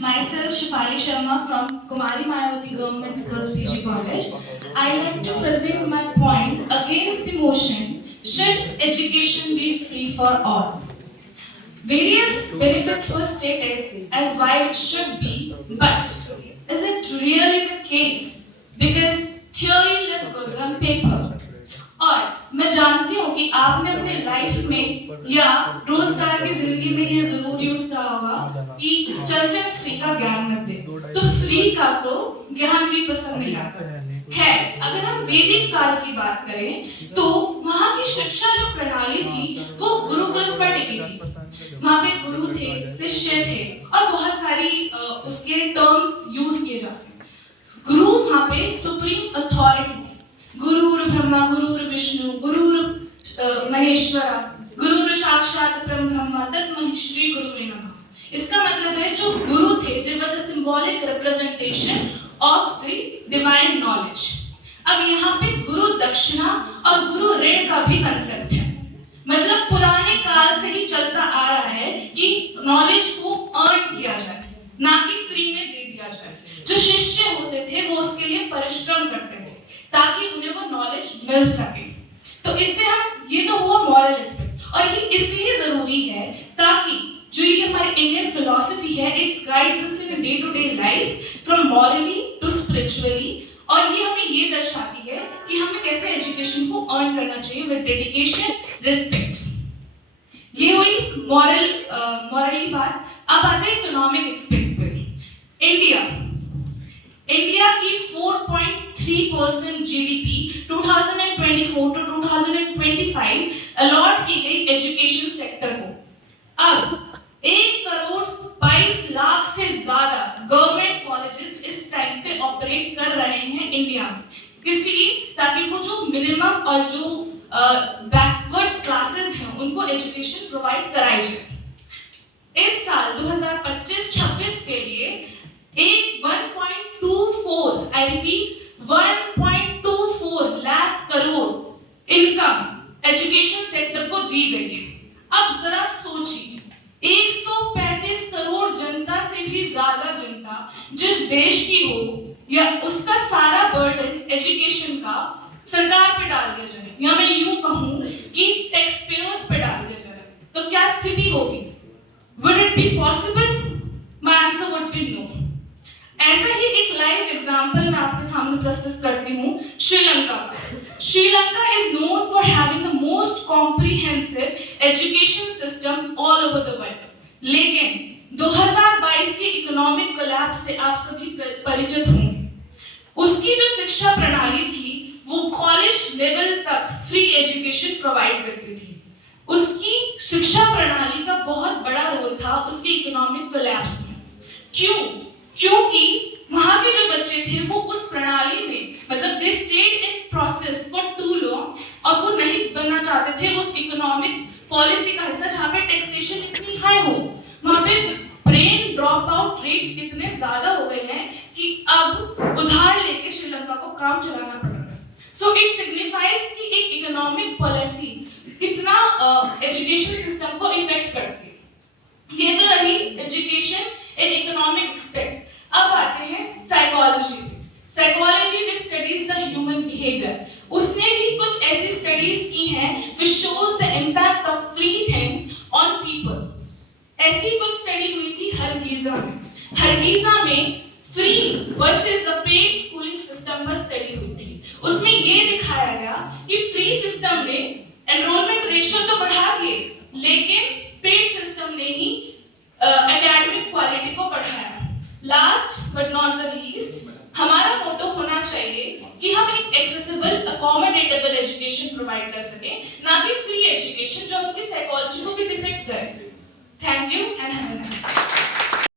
Myself, Shifali Sharma from Kumari Mayavati Government Girls PG College. I like to present my point against the motion, should education be free for all? Various benefits were stated as why it should be, but is it really the case? Because theory looks good on paper. और मैं जानती हूँ कि आपने अपने life में या रोजगार की जिंदगी में ये जरूर यूज करा होगा कि चल फ्री का ज्ञान मत दे, तो फ्री का तो ज्ञान भी पसंद नहीं आता है। अगर हम वैदिक काल की बात करें तो वहाँ की शिक्षा जो प्रणाली थी वो गुरुकुल पर टिकी थी। वहाँ पे गुरु थे, शिष्य थे और बहुत सारी उसके टर्म्स यूज किए जाते हैं। गुरु वहाँ पे सुप्रीम अथॉरिटी, गुरुर ब्रह्मा गुरुर विष्णु गुरुर महेश्वरा गुरुर साक्षात ब्रह्म तस्मै श्री गुरुवे नमः। इसका मतलब है जो गुरु थे they were the symbolic representation of the divine knowledge. अब यहाँ पे गुरु दक्षिणा और गुरु ऋण का भी कंसेप्ट है, मतलब पुराने काल से ही चलता आ रहा है कि नॉलेज को अर्न किया जाए, ना कि फ्री में दे दिया जाए। जो शिष्य होते थे वो उसके लिए परिश्रम करते थे ताकि उन्हें वो नॉलेज मिल सके। तो इससे हम ये तो हुआ मॉरल एस्पेक्ट, और ये इसलिए जरूरी है ताकि जो ये हमारी इंडियन फिलॉसफी है it's guides us in day to day life from morally to spiritually, और ये हमें ये दर्शाती है कि हमें कैसे एजुकेशन को अर्न करना चाहिए विद डेडिकेशन रिस्पेक्ट। ये हुई मॉरली बात। अब आते हैं इकोनॉमिक एस्पेक्ट पे। इंडिया की 4.3% जीडीपी 2024 टू 2025 अलॉट की गई एजुकेशन सेक्टर को। अब 1,22,00,000 से ज्यादा गवर्नमेंट कॉलेजेस इस टाइम पे ऑपरेट कर रहे हैं इंडिया में। किस लिए? ताकि वो जो मिनिमम और जो बैकवर्ड क्लासेस हैं उनको एजुकेशन प्रोवाइड कराई जाए। इस साल 2025-26 के लिए 1.24 I repeat 1.24 lakh crore income education sector को दी गई है। अब जरा सोचिए, 135 करोड़ जनता से भी ज्यादा जनता जिस देश की हो, या उसका सारा बर्डन एजुकेशन का सरकार पे डाल दिया जाए, या मैं यूं कहूं कि टैक्स पेयर्स पे डाल दिया जाए, तो क्या स्थिति होगी? Would it be possible? My answer would be no. ऐसा ही एक लाइव एग्जाम्पल मैं आपके सामने प्रस्तुत करती हूँ श्रीलंका का। Sri Lanka is known for having the most comprehensive education system all over the world, लेकिन 2022 के इकोनॉमिक कोलैप्स से आप सभी परिचित होंगे। उसकी जो शिक्षा प्रणाली थी वो कॉलेज लेवल तक फ्री एजुकेशन प्रोवाइड करती थी। उसकी शिक्षा प्रणाली का बहुत बड़ा रोल था उसकी इकोनॉमिक कोलैप्स में। क्यों? क्योंकि वहां के जो बच्चे थे वो उस प्रणाली में, मतलब they stayed in process for too long, और वो नहीं बनना चाहते थे उस इकोनॉमिक पॉलिसी का हिस्सा जहाँ पे टैक्सेशन इतनी हाई हो। वहां पे ब्रेन ड्रॉप आउट रेट्स इतने ज्यादा हो गए हैं कि अब उधार लेके श्रीलंका को काम चलाना पड़ रहा है। सो इट सिग्निफाइज कि एक इकोनॉमिक पॉलिसी कितना एजुकेशन सिस्टम को इफेक्ट करती है। ये तो रही एजुकेशन एंड इकोनॉमिक एस्पेक्ट। अब आते हैं psychology. Psychology which studies the human behaviour. उसने भी कुछ ऐसी स्टडीज की हैं which shows the impact of free things on people. ऐसी कुछ स्टडी हुई थी हरगीजा में। हरगीजा में free versus the paid schooling system पर स्टडी हुई थी। उसमें ये दिखाया गया कि फ्री सिस्टम ने एनरोलमेंट रेशियो तो बढ़ा दिए, लेकिन पेड सिस्टम ने ही एकेडमिक क्वालिटी को बढ़ाया। Last but not the least, हमारा मोटो होना चाहिए कि हम एक एक्सेसिबल अकोमोडेटेबल एजुकेशन प्रोवाइड कर सकें, ना कि फ्री एजुकेशन जो उनकी साइकोलॉजी को भी डिफेक्ट करे। Thank you and have a nice day.